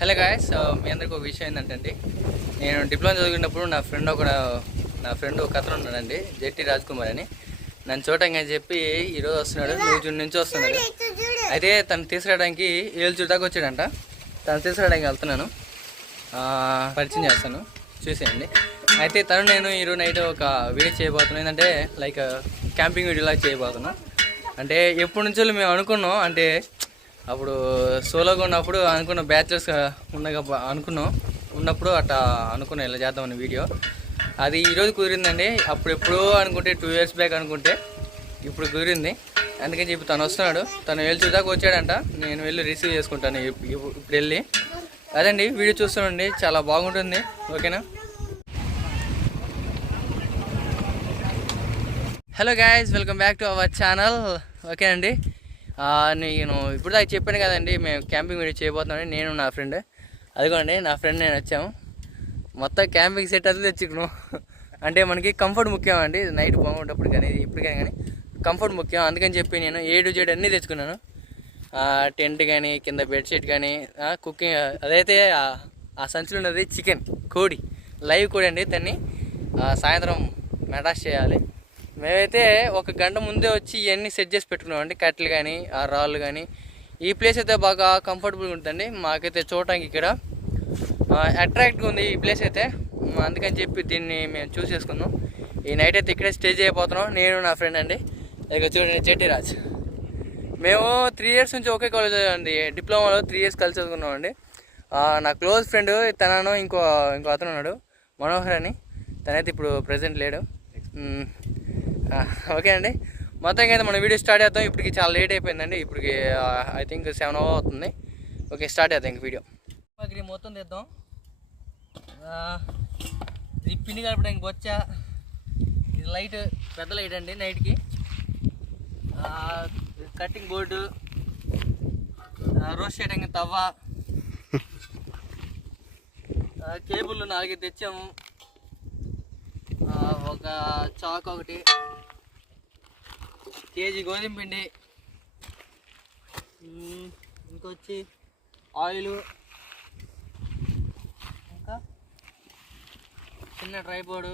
Hello guys మీ అందరికి ఒక విషయం ఏంటంటే నేను డిప్లొమా చదువుకున్నప్పుడు నా ఫ్రెండ్ ఒక నా ఫ్రెండ్ ఒక అతను ఉన్నాడండి జెట్టి రాజ్ కుమార్ అని. నన్ను చూడటానికి అని చెప్పి ఈరోజు వస్తున్నాడు నూజు నుంచి వస్తున్నాడు. అయితే తను తీసుకురావడానికి ఏళ్ళు దాకా వచ్చాడంట. తను తీసుకురావడానికి వెళ్తున్నాను. పరిచయం చేస్తాను. చూసేయండి. అయితే తను నేను ఈరోజు నైట్ ఒక వీడియో చేయబోతున్నాను. ఏంటంటే లైక్ క్యాంపింగ్ వీడియోలా చేయబోతున్నాను. అంటే ఎప్పటి నుంచో మేము అనుకున్నాం అంటే అప్పుడు సోలోగా ఉన్నప్పుడు అనుకున్న బ్యాచులర్స్ ఉండగా అనుకున్నాం. ఉన్నప్పుడు అట్లా అనుకున్నాం ఇలా చేద్దామని వీడియో. అది ఈరోజు కుదిరిందండి. అప్పుడు ఎప్పుడో అనుకుంటే టూ ఇయర్స్ బ్యాక్ అనుకుంటే ఇప్పుడు కుదిరింది. అందుకని చెప్పి తను వస్తున్నాడు. తను వెళ్ళి దాకా వచ్చాడంట. నేను వెళ్ళి రిసీవ్ చేసుకుంటాను ఇప్పుడు వెళ్ళి. అదండి వీడియో చూస్తానండి చాలా బాగుంటుంది. ఓకేనా? Hello guys welcome back to our channel okay అండి నేను ఇప్పుడు దాకా చెప్పాను కదండి మేము క్యాంపింగ్ వీడియో చేయబోతున్నాం నేను నా ఫ్రెండ్ అదిగోండి నా ఫ్రెండ్ నేను వచ్చాము మొత్తం క్యాంపింగ్ సెట్ అది తెచ్చుకున్నాం. అంటే మనకి కంఫర్ట్ ముఖ్యం అండి. నైట్ బాగుంటప్పుడు కానీ ఇప్పటికైనా కానీ కంఫర్ట్ ముఖ్యం. అందుకని చెప్పి నేను ఏడు జేడు అన్నీ తెచ్చుకున్నాను. టెంట్ కానీ కింద బెడ్షీట్ కానీ కుకింగ్ అదైతే ఆ- సంచులు ఉన్నది చికెన్ కోడి లైవ్ కోడి అండి. దాన్ని సాయంత్రం మెటాస్ చేయాలి. మేమైతే ఒక గంట ముందే వచ్చి ఇవన్నీ సెట్ చేసి పెట్టుకున్నామండి కట్టెలు కానీ ఆ రాళ్ళు కానీ ఈ ప్లేస్ అయితే బాగా కంఫర్టబుల్గా ఉంటుందండి. మాకైతే చూడటానికి ఇక్కడ అట్రాక్ట్గా ఉంది ఈ ప్లేస్ అయితే. అందుకని చెప్పి దీన్ని మేము చూస్ చేసుకుందాం. ఈ నైట్ అయితే ఇక్కడే స్టే చేయబోతున్నాం. నేను నా ఫ్రెండ్ అండి. ఇక చూడండి జెట్టి రాజ్. మేము త్రీ ఇయర్స్ నుంచి ఒకే కాలేజ్ అండి. డిప్లొమాలో త్రీ ఇయర్స్ కలిసి చదువుకున్నామండి నా క్లోజ్ ఫ్రెండ్ తనను ఇంకో ఇంకో అతను ఉన్నాడు. మనోహర్ అని. తనైతే ఇప్పుడు ప్రజెంట్ లేడు. ఓకే అండి. మొత్తంగా అయితే మనం వీడియో స్టార్ట్ చేద్దాం. ఇప్పటికి చాలా లేట్ అయిపోయిందండి. ఇప్పటికి ఐ థింక్ సెవెన్ అవర్ అవుతుంది. ఓకే స్టార్ట్ చేద్దాం ఇంక వీడియో. సామాగ్రి మొత్తం తెద్దాం. ఆ, ఇది పిండి కలపడానికి బొచ్చా ఇది లైట్ పెద్ద లైట్ అండి నైట్కి కటింగ్ బోర్డు రోస్ట్ చేయడానికి తవ్వ. కేబుల్ నాలుగైదు తెచ్చాము. ఒక చాక్ ఒకటి. కేజీ గోధుమ పిండి. ఇంకొచ్చి ఆయిల్. ఇంకా చిన్న ట్రైపోర్డు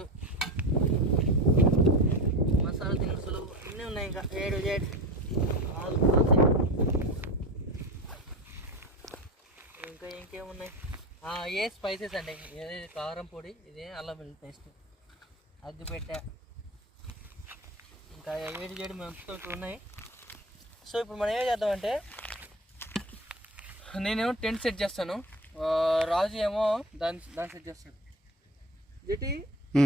మసాలా దినుసులు అన్నీ ఉన్నాయి ఇంకా. ఏడు జెడ్. ఆలు ఇంకా ఇంకేమున్నాయి? ఏ స్పైసెస్ అండి? ఏది కారం పొడి ఇదే అల్లం వెల్లుల్లి పేస్ట్. అగ్గి పెట్టా. ఇంకా జేడు మొత్తం ఇక్కడ ఉన్నాయి. సో ఇప్పుడు మనం ఏం చేద్దామంటే నేనేమో టెంట్ సెట్ చేస్తాను. రాజు ఏమో దాన్ని దాన్ని సెట్ చేస్తాను జటి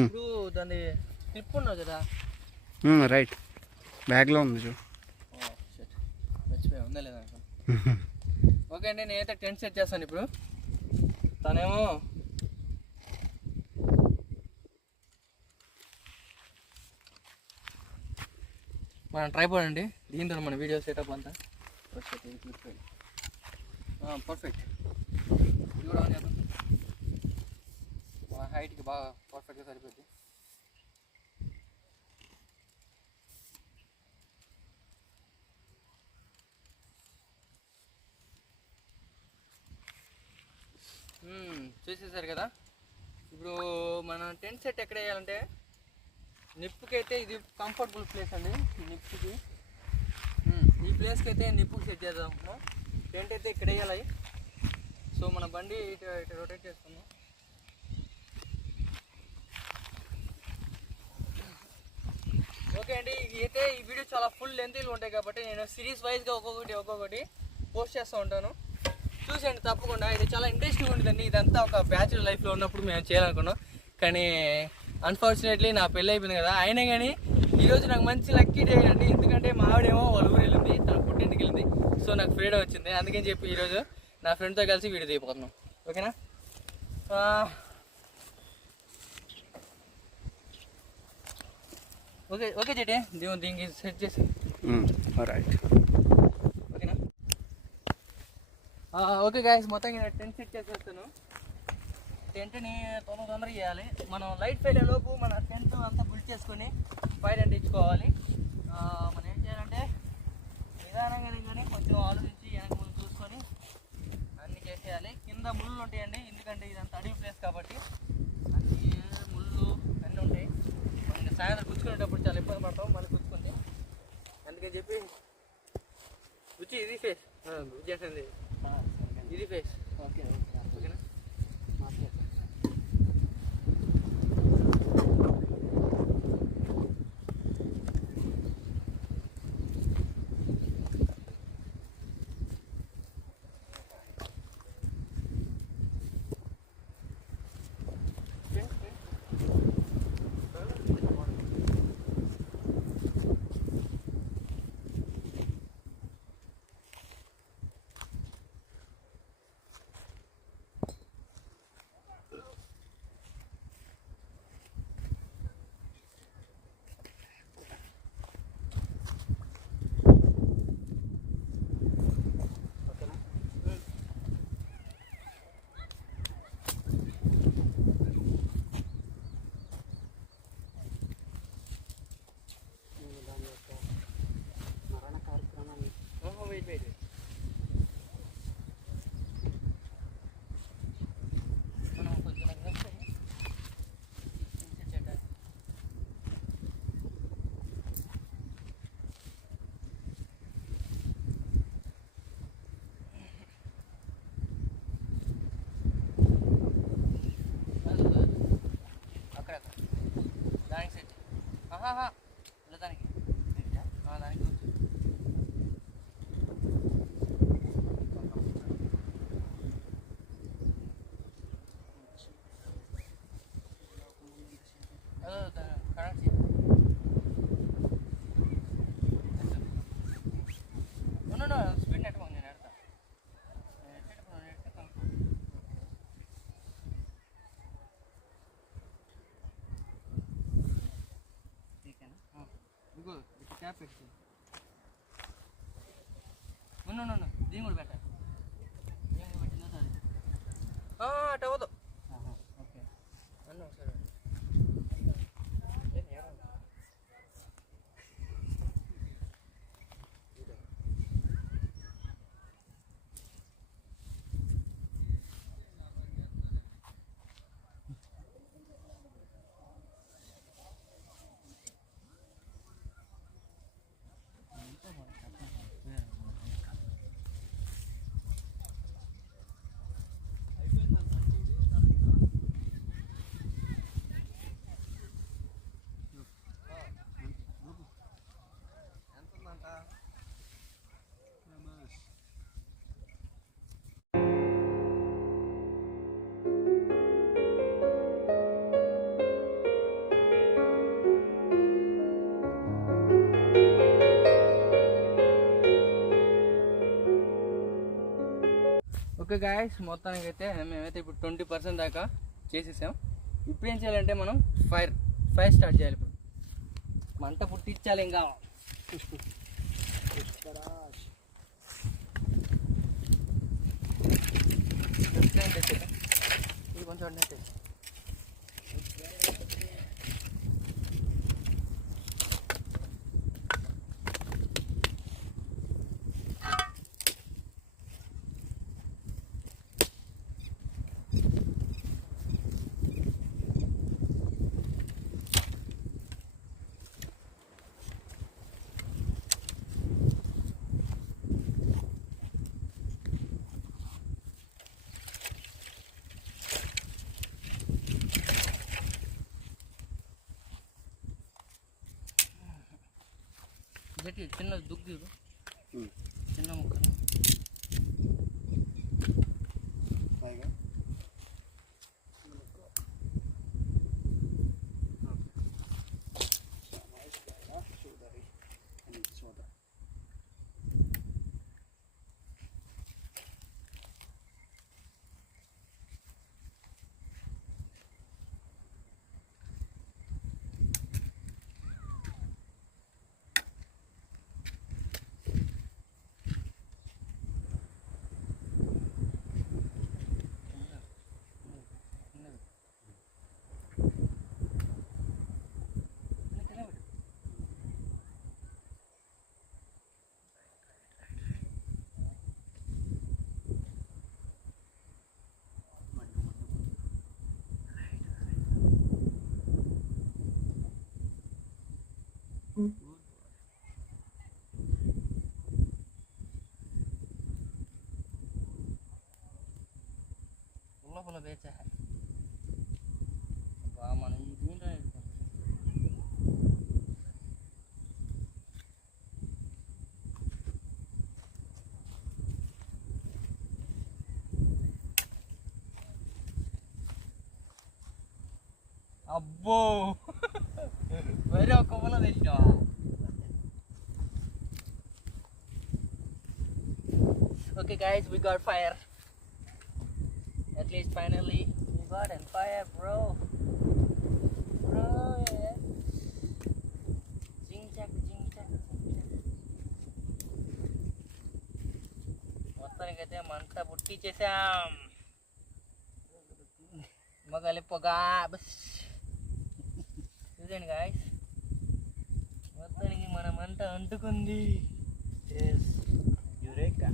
ఇప్పుడు దాన్ని క్లిప్ ఉన్నావు కదా? రైట్. బ్యాగ్లో ఉంది చూ. మర్చిపోయా ఉందా లేదా ఓకే అండి నేనైతే టెంట్ సెట్ చేస్తాను ఇప్పుడు. తనేమో మనం ట్రైపోడ్ అండి. దీంతో మన వీడియో సెటప్ అంతా. పర్ఫెక్ట్ ఇది కూడా మన హైట్కి బాగా పర్ఫెక్ట్గా సరిపోద్ది. Hmm, చూసేసారు కదా? ఇప్పుడు మన టెంట్ సెట్ ఎక్కడ వేయాలంటే నిప్పుకి అయితే ఇది కంఫర్టబుల్ ప్లేస్ అండి నిప్పుకి. ఈ ప్లేస్కి అయితే నిప్పుకి సెట్ చేద్దాం అనుకున్నాం. టెంట్ అయితే ఇక్కడ వేయాలి. సో మన బండి ఇటు ఇటు రొటేట్ చేసుకుందాం ఓకే అండి అయితే ఈ వీడియో చాలా ఫుల్ లెంతీలు ఉంటాయి కాబట్టి నేను సిరీస్ వైజ్గా ఒక్కొక్కటి ఒక్కొక్కటి పోస్ట్ చేస్తూ ఉంటాను. చూసేయండి తప్పకుండా. ఇది చాలా ఇంట్రెస్టింగ్ ఉంటుందండి. ఇదంతా ఒక బ్యాచులర్ లైఫ్లో ఉన్నప్పుడు మేము చేయాలనుకున్నాం. కానీ అన్ఫార్చునేట్లీ నా పెళ్ళి అయిపోయింది కదా. అయినా కానీ ఈరోజు నాకు మంచి లక్కీ డే అండి. ఎందుకంటే మా ఆవిడేమో వాళ్ళ ఊరు వెళ్ళింది తన పుట్టింటికి వెళ్ళింది. సో నాకు ఫ్రీడమ్ వచ్చింది. అందుకని చెప్పి ఈరోజు నా ఫ్రెండ్తో కలిసి వీడియో దిగిపోతున్నాం. ఓకేనా? ఓకే ఓకే చెటి దీని దీనికి సెట్ చేసి. రైట్ ఓకేనా? ఓకే గాయస్ మొత్తం నేను టెంట్ సెట్ చేసేస్తాను. టెంట్ని తొందర తొందరగా చేయాలి మనం లైట్ ఫైల్ లోపు మన టెంట్ అంతా బిల్డ్ చేసుకొని ఫైర్ అంటించుకోవాలి మనం ఏం చేయాలంటే నిదానంగానే కానీ కొంచెం ఆలోచించి వెనక ముందు చూసుకొని అన్ని చేసి చేయాలి కింద ముళ్ళు ఉంటాయండి ఎందుకంటే ఇదంతా అడవి ప్లేస్ కాబట్టి అన్ని ముళ్ళు అన్నీ ఉంటాయి. మనం సాయంత్రం గుచ్చుకునేటప్పుడు చాలా ఇబ్బంది పడతాం మళ్ళీ గుచ్చుకుంది అందుకని చెప్పి గుచ్చి ఇది ఫేస్ గుచ్చి అంటే ఇది ఫేస్ ఓకే ఓకేనా దాని యొక్క మరణ కార్యక్రమాన్ని వెయిట్ వెయిట్ మనం కొంచెం వస్తే చెట్టు అక్కడ దానికి సెట్ ఆహా ఇలా ఇదిగో ఇటు క్యాప్ పెట్టు ఉండు, ఉండు. దీన్ని కూడా పెట్టిన తర్వాత అది. అటు అవ్వదు ఓకే అన్న ఒకసారి ఓకే గాయస్ మొత్తానికి అయితే మేమైతే ఇప్పుడు ట్వంటీ పర్సెంట్ దాకా చేసేసాం. ఇప్పుడు ఏం చేయాలంటే మనం ఫైర్ ఫైర్ స్టార్ట్ చేయాలి ఇప్పుడు. మంట పుట్టించాలి ఇంకా. ఇది కొంచెం గట్టి చిన్న దుగ్గు ఇవ్వు. ఉమ్. చిన్న ముక్క లోపల వేచా బా మనం ఈ దీంట్లో అబ్బో వేరే ఒక కొమ్మలో తెచ్చినావా Okay, guys, we got fire. At least finally, we got on fire, bro. Bro, yeah. Jing jack, jing jack, jing jack. మొత్తానికైతే మంట పుట్టించేసాం మగలి పొగ బస్ చూడండి గాయస్ మొత్తానికి మన మంట అంటుకుంది ఎస్ యురేకా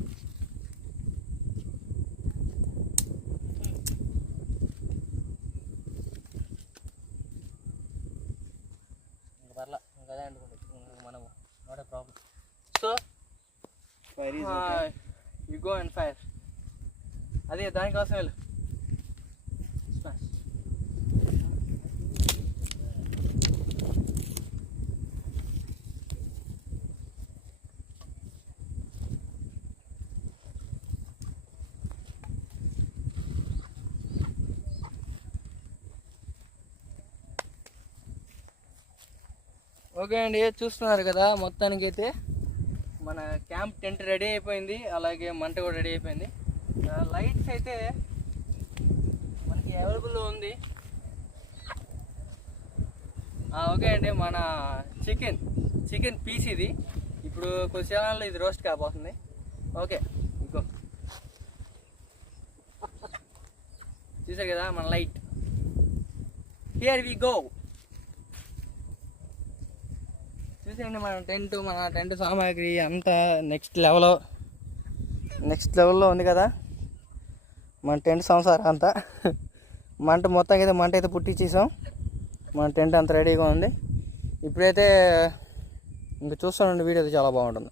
ఇంకా పర్లా ఇంకా అదే అనుకుంటుంది ఇంకా మనము not a problem so fire is okay you go and fire. అదే దానికోసం వెళ్ళు. ఓకే అండి చూస్తున్నారు కదా మొత్తానికి అయితే మన క్యాంప్ టెంట్ రెడీ అయిపోయింది అలాగే మంట కూడా రెడీ అయిపోయింది. లైట్స్ అయితే మనకి అవైలబుల్లో ఉంది. ఓకే అండి మన చికెన్ చికెన్ పీస్ ఇది. ఇప్పుడు కొద్దిసేపు ఇది రోస్ట్ కాబోతుంది. ఓకే ఇంకో చూసారు కదా మన లైట్. హియర్ వి గో చూసేయండి మన టెంట్ మన టెంట్ సామాగ్రి అంతా నెక్స్ట్ లెవెల్ నెక్స్ట్ లెవెల్లో ఉంది కదా. మన టెంట్ సంసారం అంతా. మంట మొత్తం అయితే మంట అయితే పుట్టించేసాం. మన టెంట్ అంత రెడీగా ఉంది. ఇప్పుడైతే ఇంకా చూస్తానండి వీడియో అయితే చాలా బాగుంటుంది.